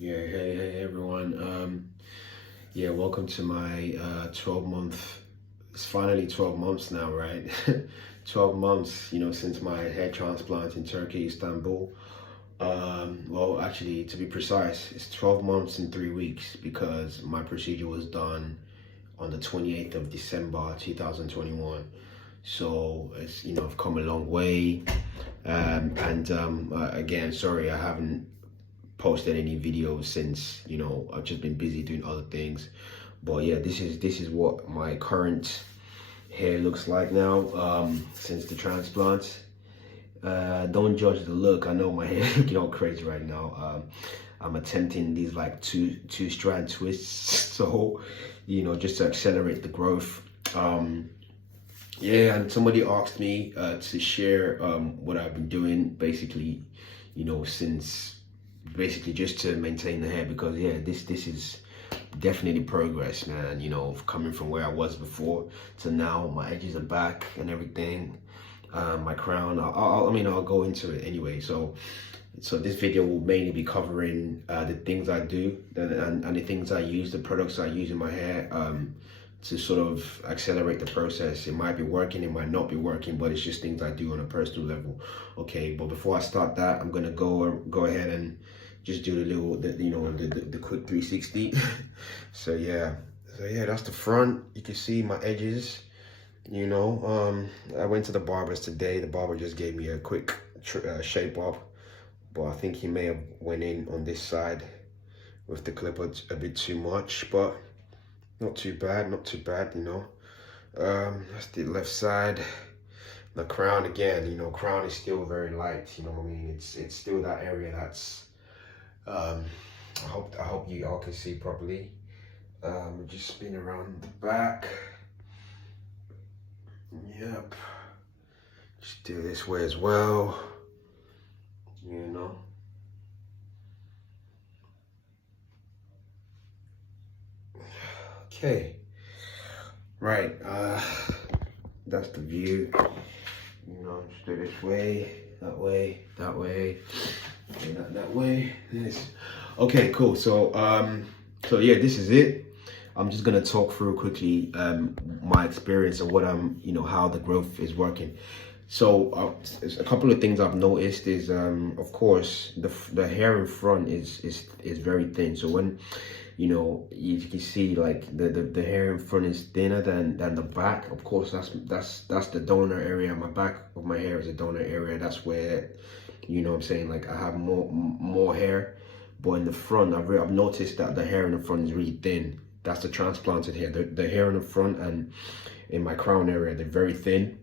Yeah, hey everyone. Yeah, welcome to my 12-month. It's finally 12 months now, right? 12 months, since my hair transplant in Turkey, Istanbul. Well, actually, to be precise, it's 12 months and 3 weeks because my procedure was done on the 28th of December 2021. So it's, I've come a long way. Again, sorry, I haven't posted any videos since I've just been busy doing other things. But yeah, this is what my current hair looks like now, since the transplant. Don't judge the look. I know my hair is looking all crazy right now. I'm attempting these like two strand twists so just to accelerate the growth. Yeah, and somebody asked me to share what I've been doing basically, since basically just to maintain the hair, because yeah, this is definitely progress, man. Coming from where I was before to now, my edges are back and everything. My crown, I'll go into it anyway. So this video will mainly be covering the things I do and the things I use, the products I use in my hair, to sort of accelerate the process. It might be working, it might not be working, but it's just things I do on a personal level. Okay, but before I start that, I'm gonna go ahead and just do the quick 360. So yeah, that's the front. You can see my edges. I went to the barbers today. The barber just gave me a quick shape up, but I think he may have went in on this side with the clipper a bit too much, but not too bad, that's the left side. The crown again, crown is still very light, what I mean? It's still that area that's I hope you all can see properly. Just spin around the back. Yep. Just do this way as well. Okay. Right. That's the view. Just do this way, that way, that way, and that way. This. Okay, cool. So yeah, this is it. I'm just gonna talk through quickly my experience and what how the growth is working. So a couple of things I've noticed is of course the hair in front is very thin. So when you can see like the hair in front is thinner than the back. Of course, that's the donor area. My back of my hair is a donor area. That's where what I'm saying, like I have more hair. But in the front, I've noticed that the hair in the front is really thin. That's the transplanted hair. The hair in the front and in my crown area, they're very thin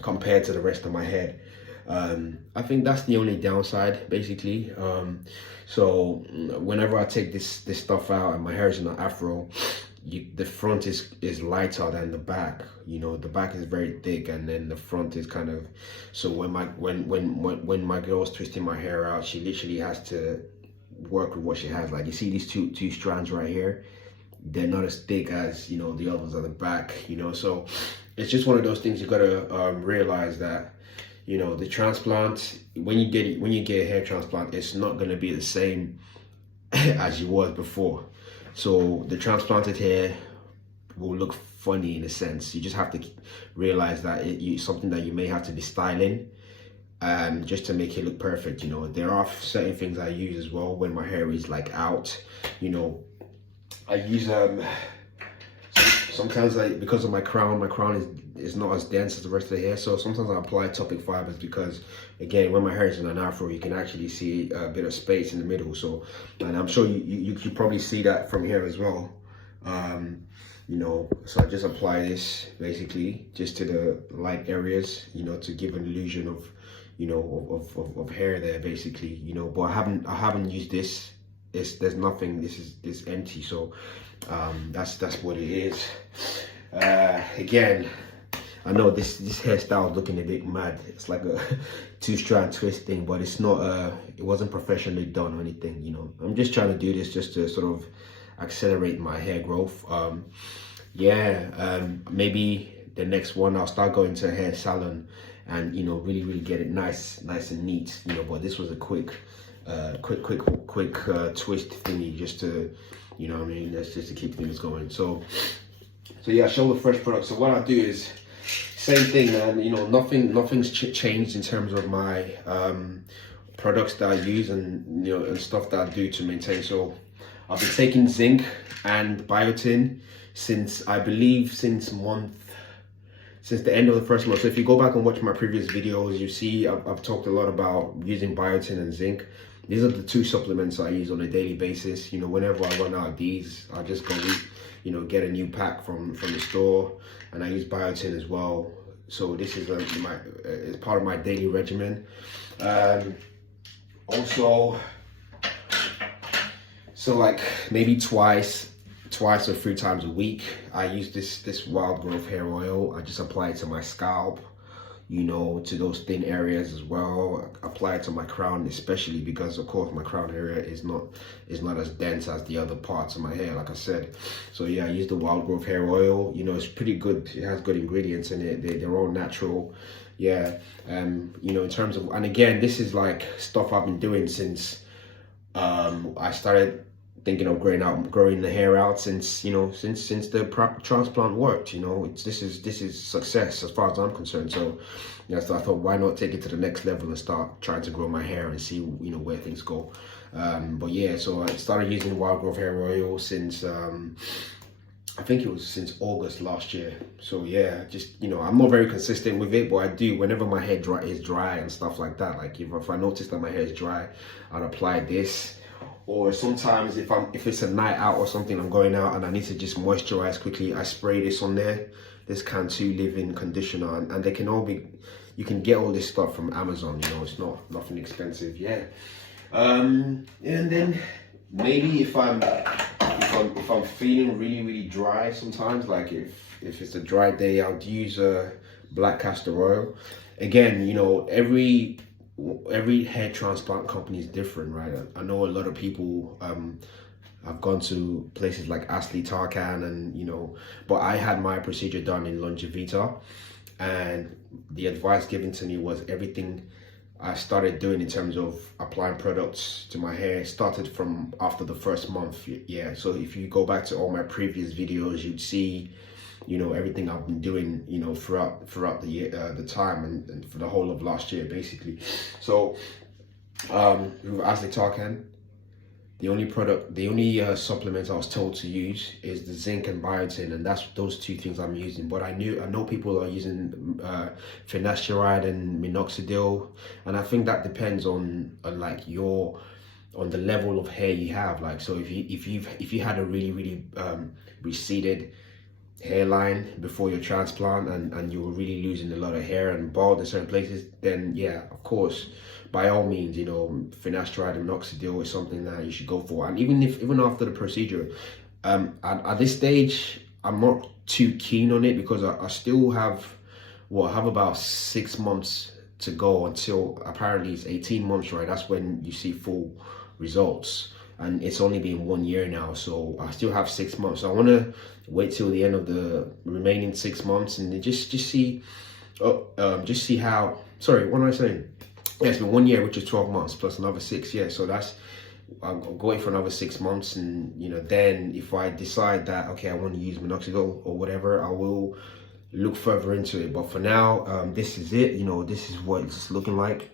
compared to the rest of my head. I think that's the only downside, basically. So whenever I take this stuff out and my hair is in an Afro, the front is lighter than the back. The back is very thick, and then the front is kind of. So when my girl's twisting my hair out, she literally has to work with what she has. Like you see these two strands right here, they're not as thick as the others at the back. So it's just one of those things you gotta realize that. The transplant, when you get a hair transplant, it's not going to be the same as you was before. So the transplanted hair will look funny in a sense. You just have to realize that it's something that you may have to be styling just to make it look perfect. There are certain things I use as well when my hair is like out. I use sometimes because of my crown is not as dense as the rest of the hair, so sometimes I apply Toppik fibers because again, when my hair is in an Afro, you can actually see a bit of space in the middle. So, and I'm sure you can probably see that from here as well. So I just apply this basically just to the light areas, to give an illusion of of hair there basically, but I haven't used this. There's nothing. This is empty. So that's what it is. Again, I know this hairstyle is looking a bit mad. It's like a two-strand twist thing, but it's not. It wasn't professionally done or anything. I'm just trying to do this just to sort of accelerate my hair growth. Maybe the next one I'll start going to a hair salon and really get it nice and neat. But this was a quick quick twist thingy, just to, you know what I mean, that's just to keep things going. So yeah, show the fresh product. So what I do is same thing, man. You know, nothing's changed in terms of my products that I use, and you know, and stuff that I do to maintain. So I've been taking zinc and biotin since, I believe, since the end of the first month. So if you go back and watch my previous videos, you see I've talked a lot about using biotin and zinc. These are the two supplements I use on a daily basis. You know, whenever I run out of these, I just go, you know, get a new pack from the store, and I use biotin as well. So this is it's part of my daily regimen. Also, so like maybe twice or 3 times a week, I use this wild growth hair oil. I just apply it to my scalp, you know, to those thin areas as well. I apply it to my crown, especially because of course my crown area is not as dense as the other parts of my hair, like I said. So yeah, I use the wild growth hair oil. You know, it's pretty good. It has good ingredients in it. They're all natural. Yeah. You know, in terms of, and again, this is like stuff I've been doing since I started thinking of growing the hair out, since, you know, since the transplant worked. You know, this is success as far as I'm concerned. So yeah, so I thought, why not take it to the next level and start trying to grow my hair and see, you know, where things go. But yeah, so I started using wild growth hair oil since I think it was since August last year. So yeah, just, you know, I'm not very consistent with it, but I do whenever my hair is dry and stuff like that. Like if I notice that my hair is dry, I'll apply this. Or sometimes if it's a night out or something, I'm going out and I need to just moisturize quickly, I spray this on there, this Cantu leave-in conditioner, and they can all be, you can get all this stuff from Amazon. You know, it's nothing expensive. Yeah. And then maybe if I'm feeling really dry sometimes, like if it's a dry day, I'll use black castor oil. Again, you know, every hair transplant company is different, right? I know a lot of people, I've gone to places like Ashley Tarkan, and you know, but I had my procedure done in Longevita, and the advice given to me was everything I started doing in terms of applying products to my hair started from after the first month. Yeah, so if you go back to all my previous videos, you'd see, you know, everything I've been doing, you know, throughout the year, the time, and for the whole of last year, basically. So with Ashley Tarkan, the only supplements I was told to use is the zinc and biotin, and that's those 2 things I'm using. But I know people are using Finasteride and minoxidil, and I think that depends on like on the level of hair you have. Like, so if you had a really receded hairline before your transplant, and you were really losing a lot of hair and bald in certain places, then yeah, of course, by all means, you know, Finasteride and minoxidil is something that you should go for. And even after the procedure, at this stage, I'm not too keen on it, because I still have about 6 months to go until apparently it's 18 months, right? That's when you see full results, and it's only been 1 year now, so I still have 6 months. So I want to wait till the end of the remaining 6 months and just see how. Sorry, what am I saying? Yeah, it's been 1 year, which is 12 months plus another 6. Yeah, so I'm going for another 6 months, and you know, then if I decide that okay, I want to use minoxidil or whatever, I will look further into it. But for now, this is it. You know, this is what it's looking like.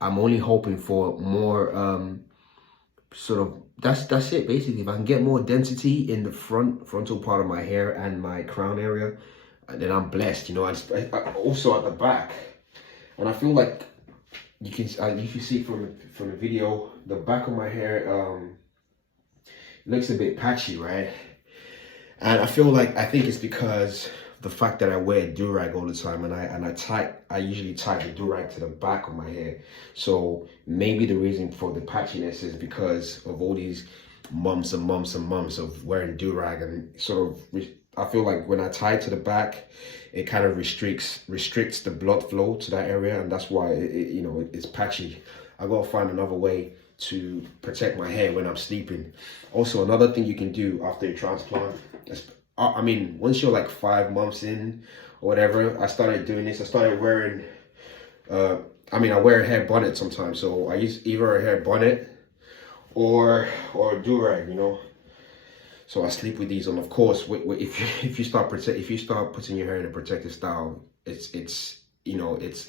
I'm only hoping for more sort of, that's it basically. If I can get more density in the frontal part of my hair and my crown area, then I'm blessed. You know, I also at the back, and I feel like you can see from the video, the back of my hair looks a bit patchy, right? And I think it's because the fact that I wear a do-rag all the time, and I usually tie the do-rag to the back of my hair. So maybe the reason for the patchiness is because of all these months and months and months of wearing do-rag, and sort of, I feel like when I tie it to the back, it kind of restricts the blood flow to that area, and that's why you know, it's patchy. I gotta find another way to protect my hair when I'm sleeping. Also, another thing you can do after a transplant, I mean, once you're like 5 months in or whatever, I started doing this. I started wearing I mean, I wear a hair bonnet sometimes, so I use either a hair bonnet or a do-rag, you know. So I sleep with these, and of course, if you start putting your hair in a protective style, it's you know, it's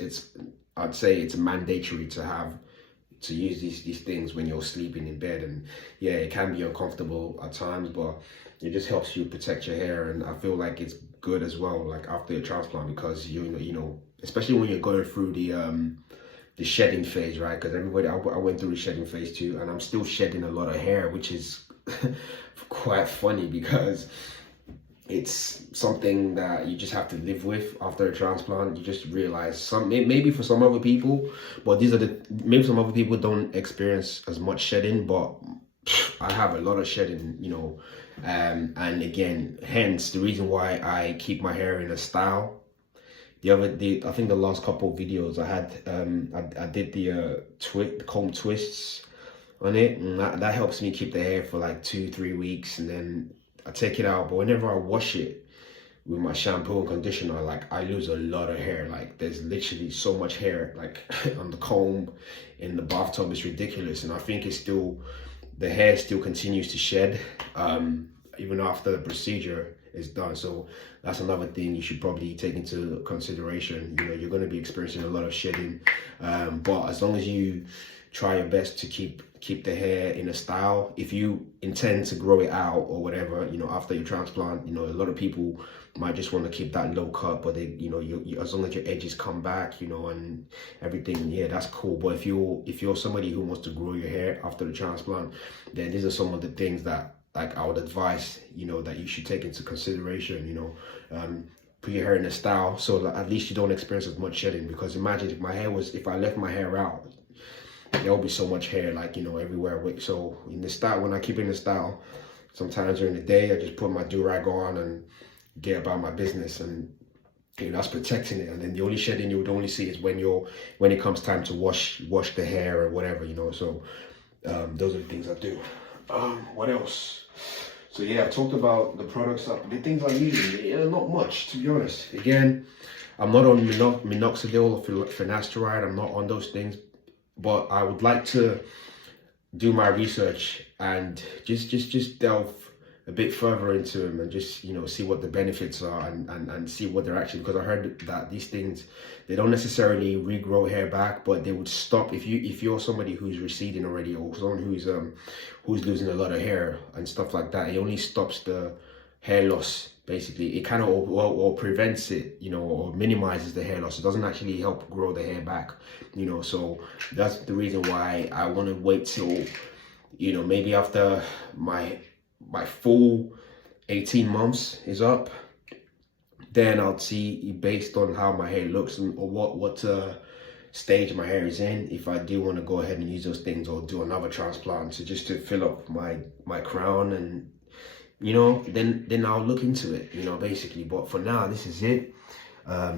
I'd say it's mandatory to use these things when you're sleeping in bed. And yeah, it can be uncomfortable at times, but it just helps you protect your hair. And I feel like it's good as well, like after a transplant, because you know, especially when you're going through the shedding phase, right? Because everybody, I went through the shedding phase too, and I'm still shedding a lot of hair, which is quite funny because it's something that you just have to live with after a transplant. You just realize maybe for some other people, but maybe some other people don't experience as much shedding, but I have a lot of shedding, you know. And again, hence the reason why I keep my hair in a style. I think the last couple of videos I had, I did the comb twists on it, and that helps me keep the hair for like 2-3 weeks, and then I take it out. But whenever I wash it with my shampoo and conditioner, like I lose a lot of hair. Like there's literally so much hair, like on the comb, in the bathtub. It's ridiculous. And I think the hair still continues to shed even after the procedure is done. So that's another thing you should probably take into consideration. You know, you're going to be experiencing a lot of shedding, but as long as you try your best to keep the hair in a style. If you intend to grow it out or whatever, you know, after your transplant, you know, a lot of people might just want to keep that low cut, but they, you know, you as long as your edges come back, you know, and everything, yeah, that's cool. But if you're somebody who wants to grow your hair after the transplant, then these are some of the things that, like, I would advise, you know, that you should take into consideration. You know, put your hair in a style so that at least you don't experience as much shedding. Because imagine if I left my hair out, there will be so much hair, like, you know, everywhere. So in the style, when I keep in the style, sometimes during the day I just put my do-rag on and get about my business, and you know, that's protecting it. And then the only shedding you would only see is when it comes time to wash the hair or whatever, you know. So those are the things I do. What else? So yeah, I talked about the products, the things I'm using. Yeah, not much, to be honest. Again, I'm not on minoxidil or finasteride. I'm not on those things. But I would like to do my research and just delve a bit further into them, and just, you know, see what the benefits are, and see what they're actually, because I heard that these things, they don't necessarily regrow hair back, but they would stop if you're somebody who's receding already, or someone who's losing a lot of hair and stuff like that. It only stops the hair loss. Basically, it kind of or prevents it, you know, or minimizes the hair loss. It doesn't actually help grow the hair back, you know. So that's the reason why I want to wait till, you know, maybe after my full 18 months is up, then I'll see, based on how my hair looks and or what stage my hair is in, if I do want to go ahead and use those things or do another transplant to fill up my crown. And you know, then I'll look into it, you know, basically. But for now, this is it.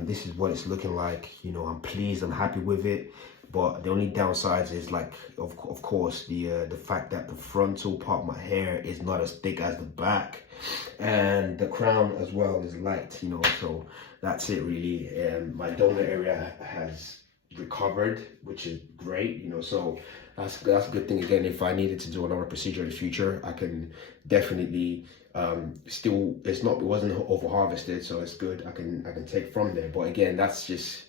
This is what it's looking like. You know, I'm pleased, I'm happy with it. But the only downsides is, like, of course, the fact that the frontal part of my hair is not as thick as the back, and the crown as well is light, you know. So that's it, really. My donor area has recovered, which is great, you know. So that's a good thing. Again, if I needed to do another procedure in the future, I can definitely it wasn't over harvested, so it's good. I can take from there. But again, that's just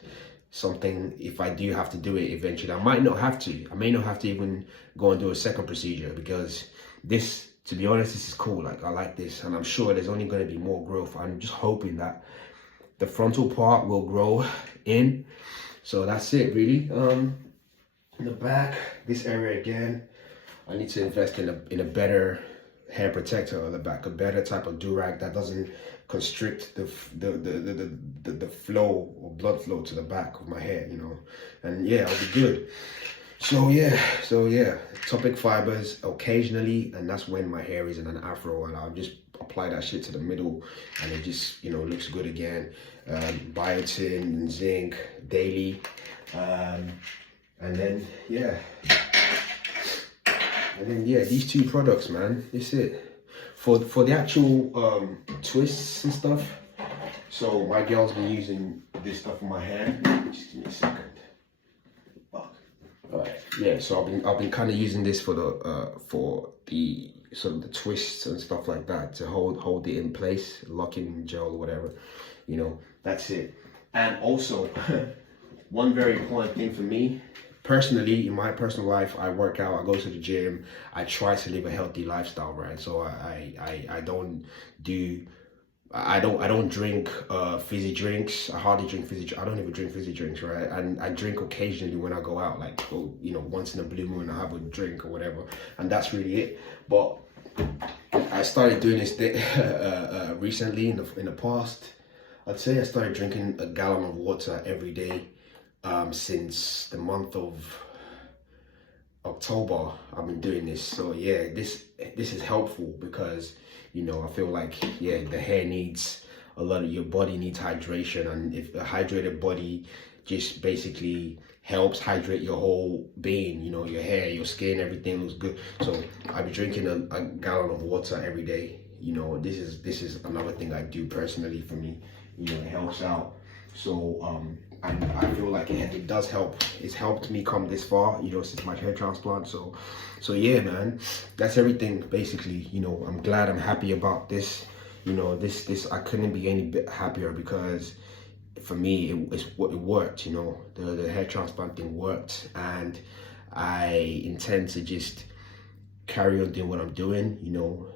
something, if I do have to do it eventually, I may not have to even go and do a second procedure, because this, to be honest, this is cool. Like, I like this, and I'm sure there's only going to be more growth. I'm just hoping that the frontal part will grow in. So that's it, really. In the back, this area again, I need to invest in a better hair protector on the back, a better type of do-rag that doesn't constrict the flow or blood flow to the back of my hair, you know. And yeah, I'll be good. So yeah, Toppik fibers occasionally, and that's when my hair is in an afro, and I'll just apply that shit to the middle, and it just, you know, looks good again. Biotin and Zinc daily, and then yeah, these two products, man. That's it. For the actual twists and stuff. So my girl's been using this stuff in my hair. Just give me a second. Yeah, so I've been kind of using this for the sort of the twists and stuff like that to hold it in place, locking gel or whatever, you know. That's it. And also, one very important thing for me personally, in my personal life, I work out, I go to the gym, I try to live a healthy lifestyle, right? So I don't do, I don't drink fizzy drinks. I hardly drink fizzy. I don't even drink fizzy drinks, right? And I drink occasionally when I go out, like go, you know, once in a blue moon I have a drink or whatever, and that's really it. But I started doing this recently in the past. I'd say I started drinking a gallon of water every day since the month of October. I've been doing this. So yeah, this is helpful because, you know, I feel like, yeah, the hair needs a lot of, your body needs hydration, and if a hydrated body just basically helps hydrate your whole being, you know, your hair, your skin, everything looks good. So I'll be drinking a gallon of water every day. You know, this is another thing I do personally for me. You know, it helps out. So and I feel like it does help. It's helped me come this far, you know, since my hair transplant. So yeah, man, that's everything basically. You know, I'm glad, I'm happy about this. You know, this I couldn't be any bit happier because for me it worked. You know, the hair transplant thing worked, and I intend to just carry on doing what I'm doing. You know,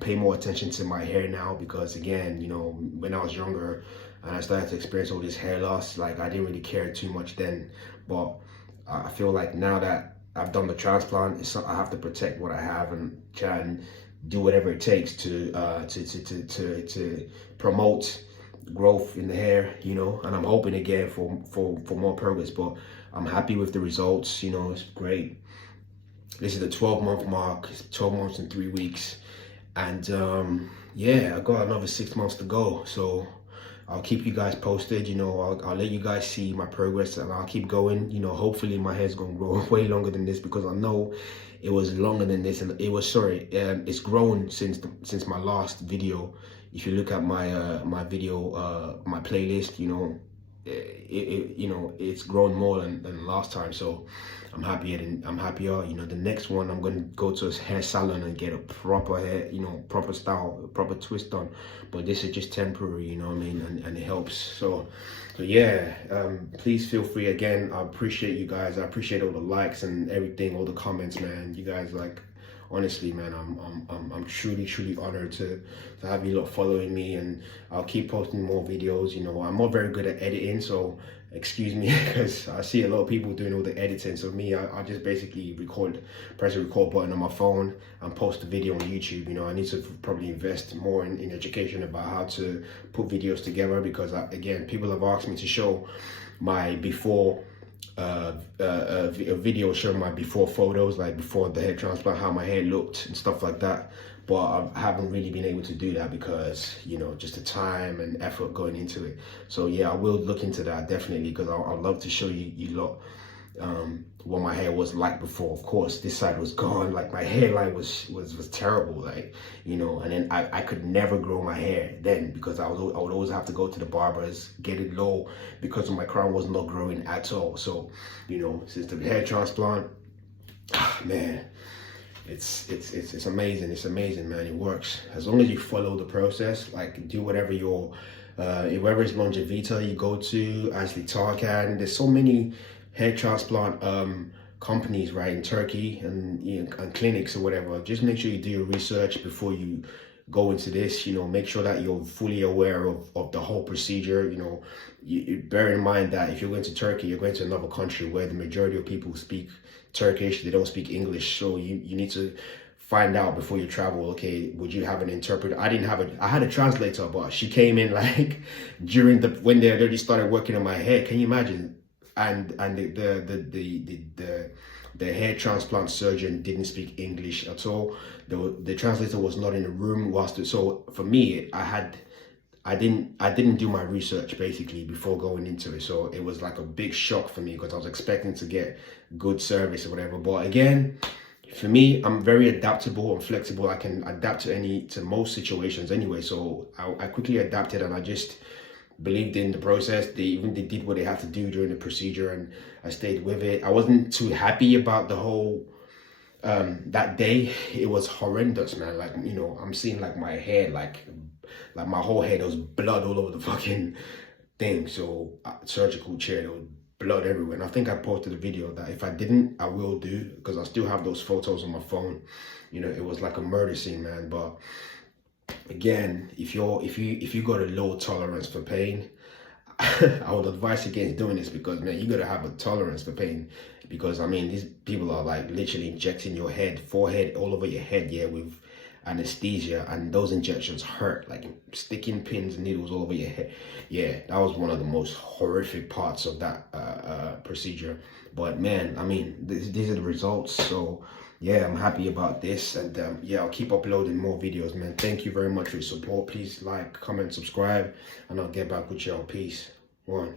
pay more attention to my hair now because, again, you know, when I was younger and I started to experience all this hair loss, like I didn't really care too much then. But I feel like now that I've done the transplant, I have to protect what I have and try and do whatever it takes to promote growth in the hair, you know. And I'm hoping again for more progress, but I'm happy with the results. You know, it's great. This is the 12-month mark. It's 12 months and 3 weeks. And yeah, I got another 6 months to go. So I'll keep you guys posted. You know, I'll let you guys see my progress, and I'll keep going. You know, hopefully my hair's gonna grow way longer than this, because I know it was longer than this, and it was, it's grown since my last video. If you look at my my video, my playlist, you know, you know, it's grown more than last time. So I'm happier. You know, the next one I'm gonna go to a hair salon and get a proper hair, you know, proper style, proper twist on. But this is just temporary, you know what I mean, and it helps. So yeah, please feel free. Again, I appreciate you guys. I appreciate all the likes and everything, all the comments, man. You guys, like, honestly, man, I'm truly honored to have you lot following me, and I'll keep posting more videos. You know, I'm not very good at editing, so excuse me, because I see a lot of people doing all the editing. So me, I just basically press the record button on my phone and post the video on YouTube. You know, I need to probably invest more in education about how to put videos together, because again, people have asked me to show my before a video showing my before photos, like before the hair transplant, how my hair looked and stuff like that. But I haven't really been able to do that because, you know, just the time and effort going into it. So yeah, I will look into that definitely, because I'd love to show you lot what my hair was like before. Of course, this side was gone. Like, my hairline was terrible, like, you know. And then I could never grow my hair then, because I would always have to go to the barbers, get it low, because my crown was not growing at all. So, you know, since the hair transplant, man, it's amazing. It's amazing, man. It works as long as you follow the process. Like, do whatever your whoever is Longevita you go to, Ashley Tarkan. There's so many hair transplant companies, right, in Turkey, and, you know, and clinics or whatever. Just make sure you do your research before you go into this. You know, make sure that you're fully aware of the whole procedure. You know, you bear in mind that if you're going to Turkey, you're going to another country where the majority of people speak Turkish. They don't speak English. So you need to find out before you travel, okay, would you have an interpreter? I had a translator, but she came in like during when they already started working on my hair. Can you imagine? And the hair transplant surgeon didn't speak English at all. The translator was not in the room so for me, I didn't do my research basically before going into it. So it was like a big shock for me, because I was expecting to get good service or whatever. But again, for me, I'm very adaptable and flexible. I can adapt to most situations anyway. So I quickly adapted, and I just believed in the process. They did what they had to do during the procedure, and I stayed with it. I wasn't too happy about the whole that day. It was horrendous, man. Like, you know, I'm seeing like my head, like my whole head, there was blood all over the fucking thing. So surgical chair, there was blood everywhere. And I think I posted a video that if I didn't, I will do, because I still have those photos on my phone. You know, it was like a murder scene, man. But again, if you got a low tolerance for pain, I would advise against doing this, because man, you gotta have a tolerance for pain. Because I mean, these people are like literally injecting your head, forehead, all over your head, yeah, with anesthesia, and those injections hurt, like sticking pins and needles all over your head. Yeah, that was one of the most horrific parts of that procedure. But man, I mean, these are the results. So yeah, I'm happy about this, and yeah, I'll keep uploading more videos, man. Thank you very much for your support. Please like, comment, subscribe, and I'll get back with y'all. Peace. One.